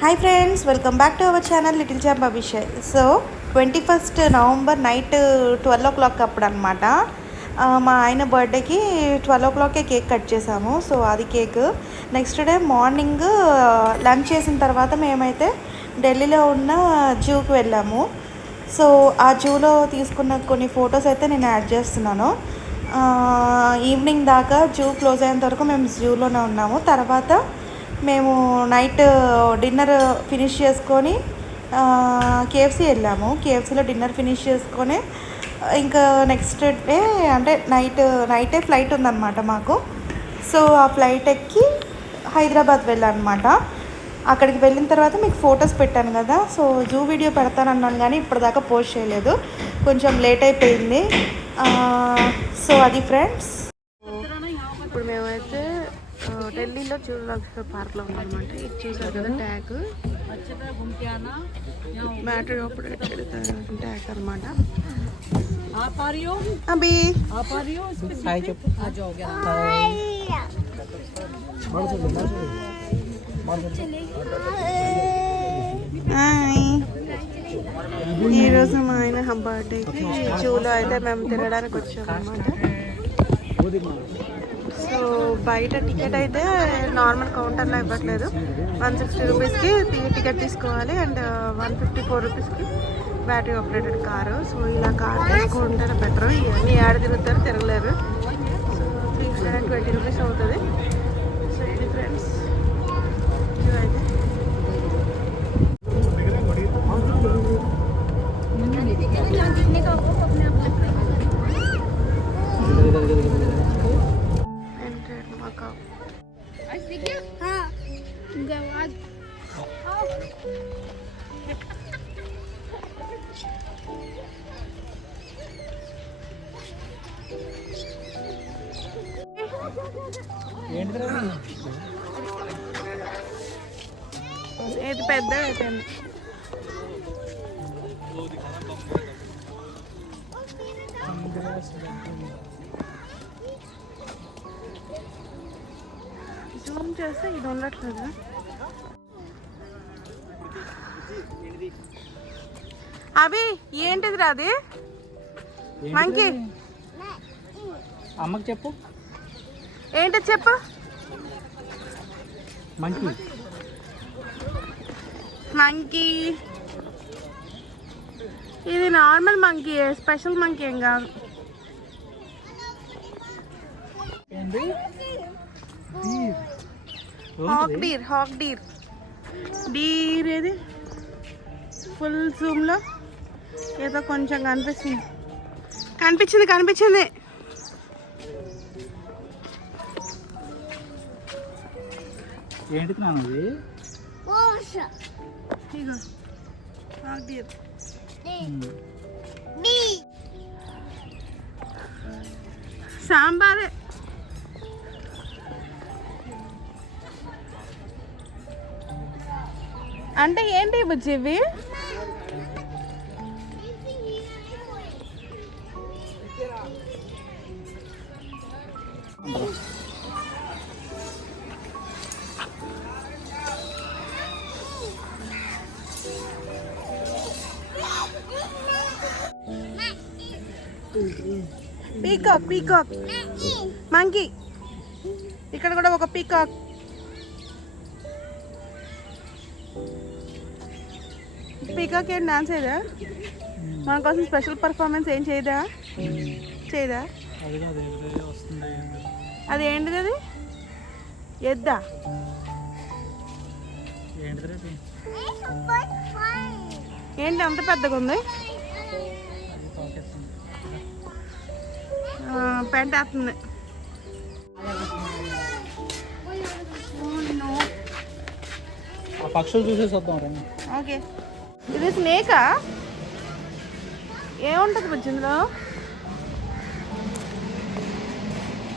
Hi friends, welcome back to our channel little champ Abhishek. So 21st November night 12 o'clock అప్పుడు అనమాట మా ఆయన బర్త్డేకి 12 o'clockకే కేక్ కట్ చేసాము. సో అది cake. Next day morning lunch చేసిన తర్వాత మేమైతే ఢిల్లీలో ఉన్న జూకి వెళ్ళాము. సో ఆ జూలో తీసుకున్న కొన్ని ఫొటోస్ అయితే నేను యాడ్ చేస్తున్నాను. ఈవినింగ్ దాకా జూ క్లోజ్ అయ్యేంత వరకు మేము జూలోనే ఉన్నాము. తర్వాత మేము నైట్ డిన్నర్ ఫినిష్ చేసుకొని కేఎఫ్సీ వెళ్ళాము. కేఎఫ్సీలో డిన్నర్ ఫినిష్ చేసుకొని ఇంకా నెక్స్ట్ డే అంటే నైటే ఫ్లైట్ ఉందన్నమాట మాకు. సో ఆ ఫ్లైట్ ఎక్కి హైదరాబాద్ వెళ్ళానమాట. అక్కడికి వెళ్ళిన తర్వాత మీకు ఫొటోస్ పెట్టాను కదా. సో జూ వీడియో పెడతానన్నాను కానీ ఇప్పటిదాకా పోస్ట్ చేయలేదు, కొంచెం లేట్ అయిపోయింది. సో అది ఫ్రెండ్స్. ఇప్పుడు మేమైతే ఢిల్లీలో జూలాజికల్ పార్క్లో ఉన్నామన్నమాట. ఇది చూసారు కదా ట్యాగ్, మ్యాటర్ ఆపరేటెడ్ ట్యాగ్ అనమాట. అభి ఈరోజు మా ఆయన బర్త్డేకి జూలో అయితే మేము తిరగడానికి వచ్చాము అన్నమాట. సో బయట టికెట్ అయితే నార్మల్ కౌంటర్లో ఇవ్వట్లేదు. 160 రూపీస్కి టికెట్ తీసుకోవాలి అండ్ 154 రూపీస్కి బ్యాటరీ ఆపరేటెడ్ కారు. సో ఇలా కార్ తీసుకుంటే బెటర్. ఇవన్నీ ఏడ తిరుగుతారు, తిరగలేరు. సో 320 రూపీస్ అవుతుంది. సో ఇది ఫ్రెండ్స్ అయితే ఇది పెద్ద అయిపోయింది. జూమ్ చేస్తే ఇది ఉండట్లేదు. అవి ఏంటిది రాది మంకీ? అమ్మకి చెప్పు. ఏంటి చెప్పు. మంకీ మంకీ ఇది నార్మల్ మంకీ, స్పెషల్ మంకీ ఏం కాదు. హాక్ డీర్ డీర్ ఏది ఫుల్ జూమ్లో ఏదో కొంచెం కనిపించింది. ఏంటిది నాన్నది? ఇగో హాక్ డీర్. సాంబారే. అంటే ఏంటి బుజ్జి ఇవి? Peacock monkey. ఇక్కడ కూడా ఒక పీకాక్. పీకాక్ ఏం డాన్స్ చేయదా? మన కోసం స్పెషల్ పర్ఫార్మెన్స్ ఏం చేయదా? అది ఏంటిది? అది ఎద్దా? ఏంటి అంత పెద్దగా ఉంది? పెంటేస్తుంది. పక్షులు చూసేసి వద్దాం. ఓకే. ఇది స్నేకా? ఏముంటుంది బుజ్జి ఇందులో?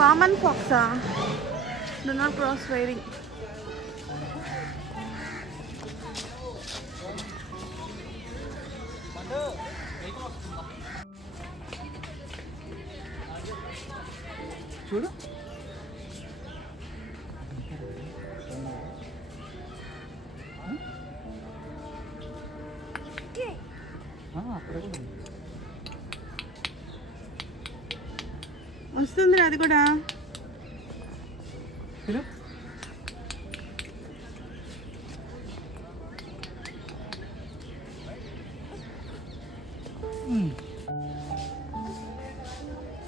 కామన్ ఫాక్సా? Do not cross riding. చూడు అక్కడ కూడా ఉంది. వస్తుంది అది కూడా. తిను.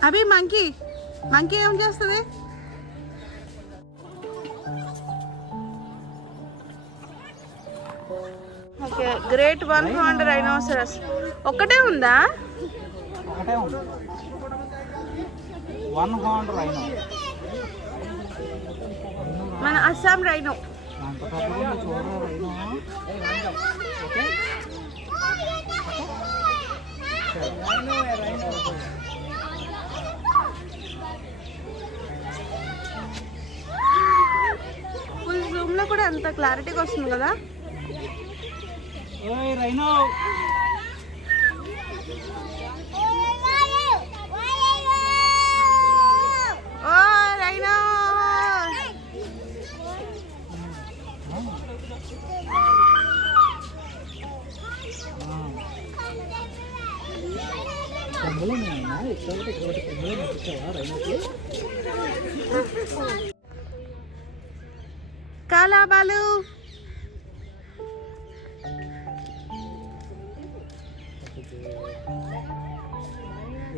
అవి మంకీ ఏం చేస్తుంది? Okay, great one horn rhinoceros ఒక్కటే ఉందా? ఒకటే ఉంది. 1 హార్న్ రైనో. మన అస్సాం రైనో. అంత పెద్దగా ఉంది చూడరా రైనో. ఓకే ఫుల్ జూమ్ లో కూడా అంత క్లారిటీగా వస్తుంది కదా. ఓయ్ రైనో. ఓ రైనో. కొంగలు ఉన్నాయన్నా ఎక్కువ కొంగలు నచ్చావా రైనోకి? కాలాబాలు.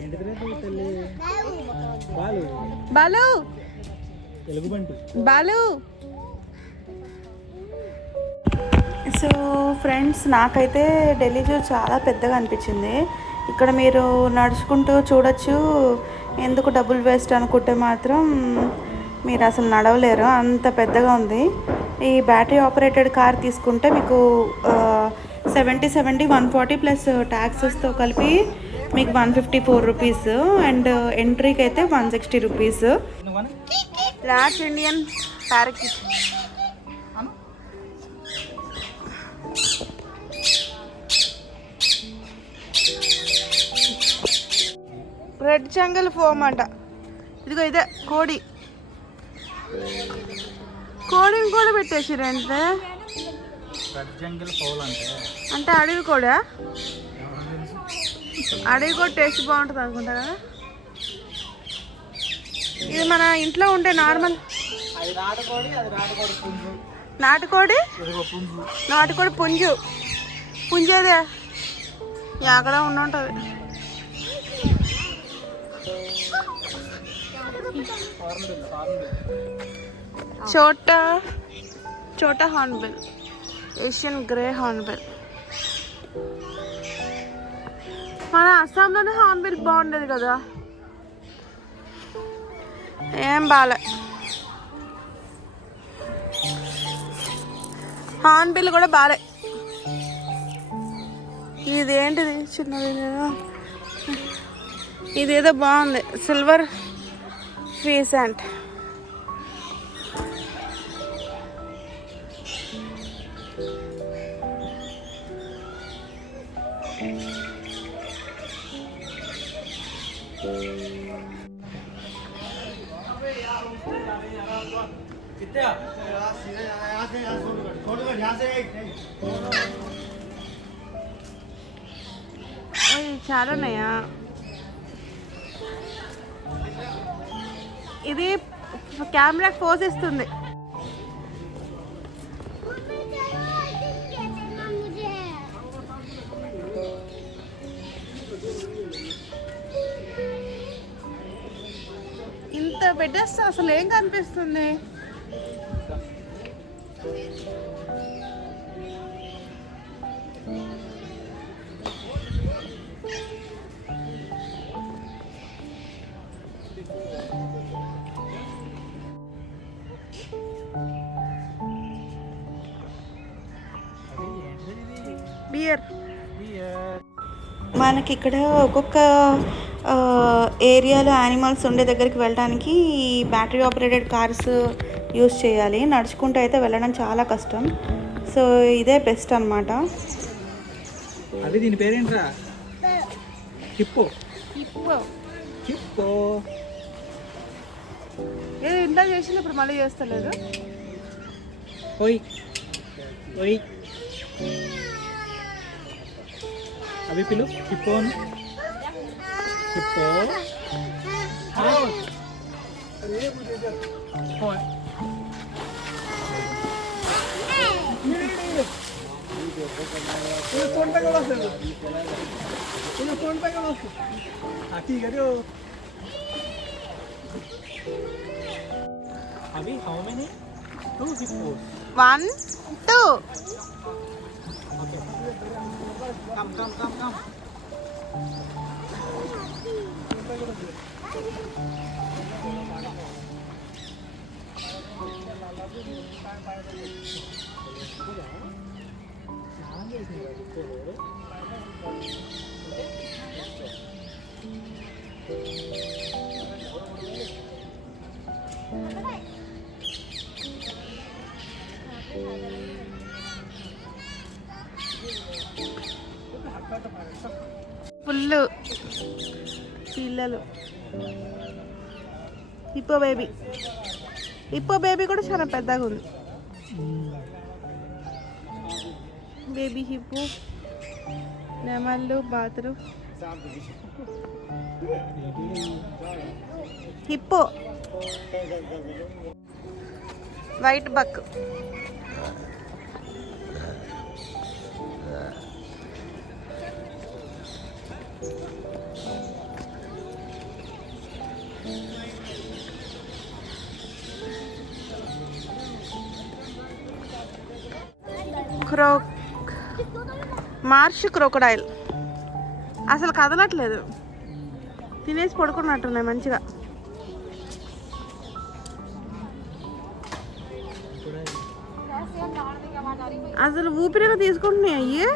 ఏంటిదిరా తల్లి? బాలు. బాలు ఎలుగుబంటి. బాలు. సో ఫ్రెండ్స్, నాకైతే ఢిల్లీ జూ చాలా పెద్దగా అనిపించింది. ఇక్కడ మీరు నడుచుకుంటూ చూడొచ్చు. ఎందుకు డబ్బులు వేస్ట్ అనుకుంటే మాత్రం మీరు అసలు నడవలేరు, అంత పెద్దగా ఉంది. ఈ బ్యాటరీ ఆపరేటెడ్ కార్ తీసుకుంటే మీకు 70 140 ప్లస్ ట్యాక్సెస్తో కలిపి మీకు 154 రూపీస్ అండ్ ఎంట్రీకి అయితే 160 rupees. Large Indian parakeet. Red jungle fowl అంట. ఇదిగో ఇదే కోడిని కూడా పెట్టేసిరంటే. రెడ్ జంగల్ ఫౌల్ అంటే అడవి కూడా. అడవి కూడా టేస్ట్ బాగుంటుంది అనుకుంటా కదా. ఇది మన ఇంట్లో ఉండే నార్మల్ నాటుకోడి పుంజేదే ఎక్కడ ఉంటుంది. చోటా హార్న్బిల్, ఏషియన్ గ్రే హార్న్బిల్. మన అస్సాంలోనే హార్న్బిల్ బాగుండేది కదా, ఏం బాలే. హార్న్బిల్ కూడా బాలే. ఇదేంటిది చిన్నది, ఇదేదో బాగుంది, సిల్వర్ ఫీసెంట్. చాలా ఉన్నాయా? ఇది కెమెరా ఫోజ్ ఇస్తుంది. ఇంత పెట్టేస్తే అసలు ఏం కనిపిస్తుంది? బియర్. మనకి ఇక్కడ ఒక్కొక్క ఏరియాలో యానిమల్స్ ఉండే దగ్గరికి వెళ్ళడానికి బ్యాటరీ ఆపరేటెడ్ కార్స్ యూస్ చేయాలి. నడుచుకుంటూ అయితే వెళ్ళడం చాలా కష్టం. సో ఇదే బెస్ట్ అన్నమాట. అది దీని పేరేంట్రా? హిప్పో. ఏదో ఇంట్లో చేసిన ఇప్పుడు మళ్ళీ చేస్తలేదు. अभी पिलो हिप्पो हिप्पो ठीक है अभी how many 2 hippos 1 2 come full పిల్లలు హిప్పో బేబీ కూడా చాలా పెద్దగా ఉంది. బేబీ హిప్పో నెమళ్ళు బాతులు హిప్పో వైట్ బక్ మార్ష్ క్రోకడైల్ అసలు కదలట్లేదు, తినేసి పడుకున్నట్టున్నాయి మంచిగా. అసలు ఊపిరిగా తీసుకుంటున్నాయి అయ్యి,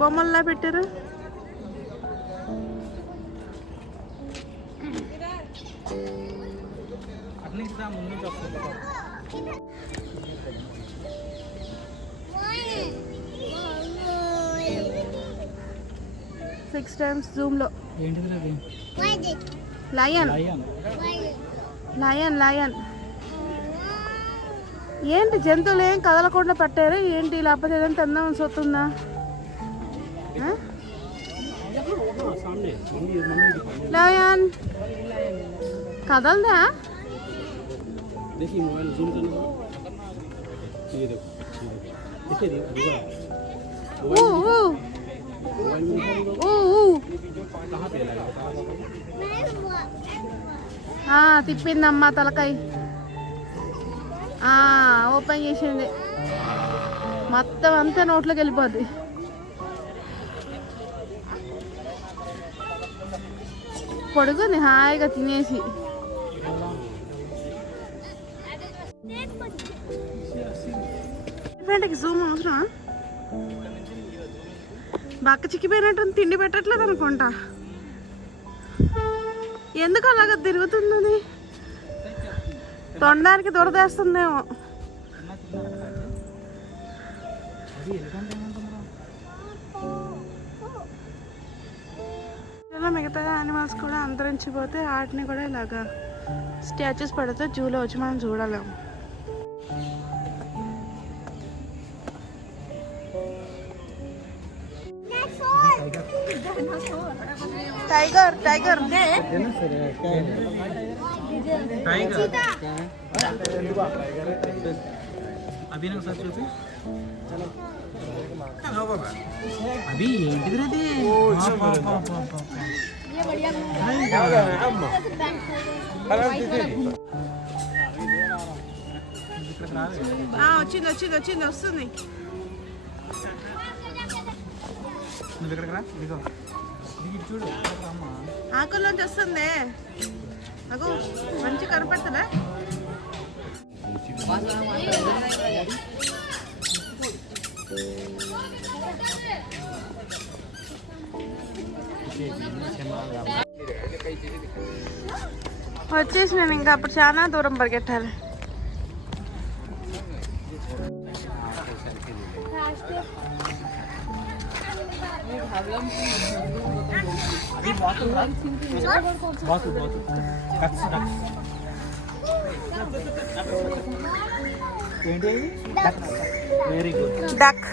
బొమ్మల్లా పెట్టారు. సిక్స్ టైమ్స్ జూమ్ లో లయన్ లయన్ లయన్ ఏంటి జంతువులు ఏం కదలకుండా పట్టారు ఏంటి, లేకపోతే ఏదైనా తిందామని సొత్తుందా? లయన్ కదలదా? తిప్పిందమ్మా తలకాయ, ఓపెన్ చేసింది, మొత్తం అంతా నోట్లోకి వెళ్ళిపోద్ది. పొడుగుంది హాయిగా తినేసి. జూమ్ అవసరం, బక్క చిక్కిపోయినట్టు తిండి పెట్టట్లేదు అనుకుంటా. ఎందుకు అలాగ తిరుగుతుంది? తొండానికి దొరదేస్తుందేమో. ఇలా మిగతా యానిమల్స్ కూడా అంతరించిపోతే వాటిని కూడా ఇలాగా స్టాచ్యూస్ పెడితే జూలో వచ్చి మనం చూడలేము. टाइगर टाइगर अभी ना सच చూపి अभी ఏంటిది ये बढ़िया వచ్చింది వచ్చింది వచ్చింది వస్తుంది. నువ్వు ఇక్కడికి రా, ఇదిగో చూడు ఆకుల్లోంచి వస్తుంది. నాకు మంచి కనపడుతుందా? వచ్చేసి నేను ఇంకా అప్పుడు చాలా దూరం పరిగెట్టాలి. Very good duck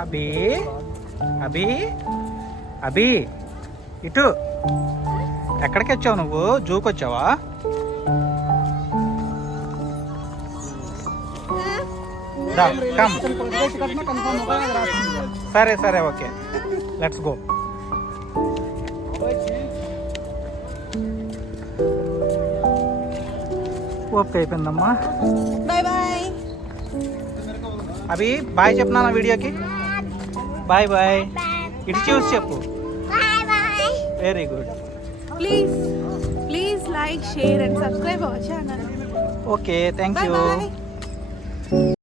Abhi Abhi Abhi ఇటు ఎక్కడికి వచ్చావు నువ్వు? జూకి వచ్చావా? దా, కమ్. సరే సరే ఓకే, లెట్స్ గో. ఓకే అయిపోయిందమ్మా. Bye bye. అవి బాయ్ చెప్పనా నా వీడియోకి? Bye bye. ఇటు చూసి చెప్పు. Very good. Please like, share and subscribe our channel. Okay, thank Bye you. bye.